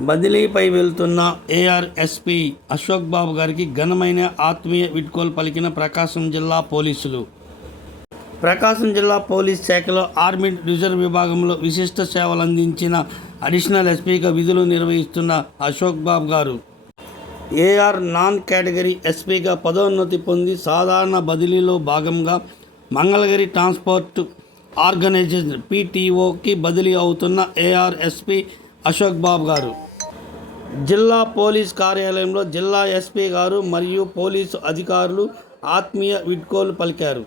బదిలీపై వెళ్తున్న ఏఆర్ఎస్పీ అశోక్ బాబు గారికి ఘనమైన ఆత్మీయ వీడ్కోలు పలికిన ప్రకాశం జిల్లా పోలీసులు. ప్రకాశం జిల్లా పోలీస్ శాఖలో ఆర్మీ రిజర్వ్ విభాగంలో విశిష్ట సేవలు అందించిన అడిషనల్ ఎస్పీగా విధులు నిర్వహిస్తున్న అశోక్ బాబు గారు ఏఆర్ నాన్ కేటగిరీ ఎస్పీగా పదోన్నతి పొంది సాధారణ బదిలీలో భాగంగా మంగళగిరి ట్రాన్స్పోర్ట్ ఆర్గనైజేషన్ పీటీఓకి బదిలీ అవుతున్న ఏఆర్ఎస్పీ అశోక్ బాబు గారు. జిల్లా పోలీస్ కార్యాలయంలో జిల్లా ఎస్పీ గారు మరియు పోలీసు అధికారులు ఆత్మీయ విడ్కోలు పలికారు.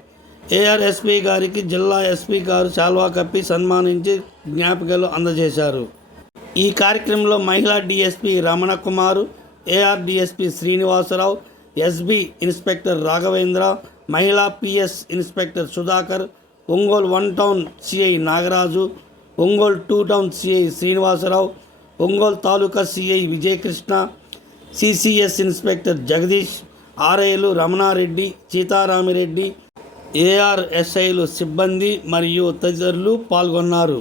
ఏఆర్ఎస్పీ గారికి జిల్లా ఎస్పీ గారు శాల్వా కప్పి సన్మానించి జ్ఞాపికలు అందజేశారు. ఈ కార్యక్రమంలో మహిళా DSP Ramana Kumar AR DSP Srinivasarao SB inspector Raghavendra మహిళా PS inspector Sudhakar Ongole one town CI Nagaraju Ongole two town CI Srinivasarao Ongole taluka CI Vijayakrishna CCS inspector Jagadish ఆర్ఐలు Ramanareddy Sitaramireddy ఏఆర్ఎస్ఐలు సిబ్బంది మరియు తదితరులు పాల్గొన్నారు.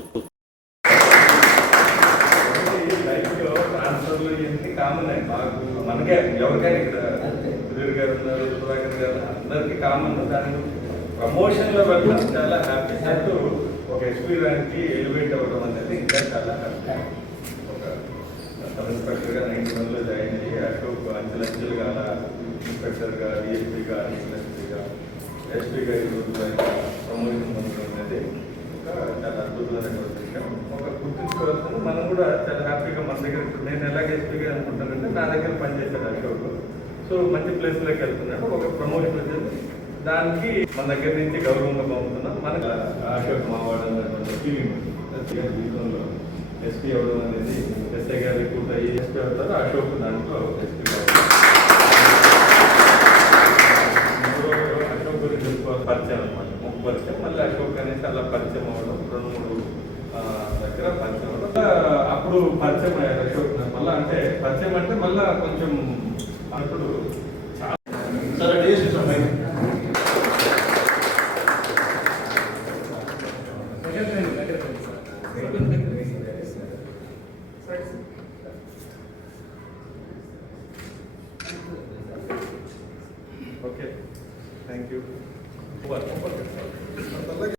ఎవరికైనా ఇక్కడ గారు ఉన్నారు సుధాకర్ గారు అందరికీ కామన్ దాని గురించి ప్రమోషన్లో వల్ల చాలా హ్యాపీ అంటూ ఒక ఎస్పీ ర్యాంక్కి ఎలివేట్ అవ్వడం అనేది ఇంకా చాలా హ్యాపీ ఒక సబ్ ఇన్స్పెక్టర్గా నైన్టీ వన్లో జాయిన్ అయ్యి అశోక్ అంచెలంచెలుగా అలా ఇన్స్పెక్టర్గా డిఎస్పీగా ఎస్పీగా ఎస్పీగా ఈరోజు ప్రమోషన్ పొందడం అనేది ఒక చాలా అద్భుతమైనటువంటి విషయం. ఒక గుర్తుంచుకోవాల్సింది మనం కూడా చాలా హ్యాపీగా మన దగ్గర నేను ఎలాగ ఎస్పీగా అనుకుంటానంటే నా దగ్గర పనిచేశాడు అశోక్. సో మంచి ప్లేస్లోకి వెళ్తున్నాడు. ఒక ప్రమోషన్ వచ్చేది దానికి మన దగ్గర నుంచి గౌరవంగా పంపుతున్నాం. మనకు అశోక్ మావాడు అన్నటువంటి ఫీలింగ్ జీవితంలో ఎస్పీ అవ్వడం అనేది ఎస్ఐ గారు రిక్రూట్ అయ్యి ఎస్పీ అవుతారు. అశోక్ దాంట్లో ఎస్పీ అశోక్ గురించి పరిచయం అనమాట ముఖ్య పరిచయం. మళ్ళీ అశోక్ అనేసి అలా పరిచయం అవ్వడం రెండు మూడు దగ్గర పరిచయం అవ్వడం. అప్పుడు పరిచయం అయ్యారు అశోక్. మళ్ళీ అంటే పరిచయం అంటే మళ్ళీ కొంచెం అప్పుడు Okay, thank you.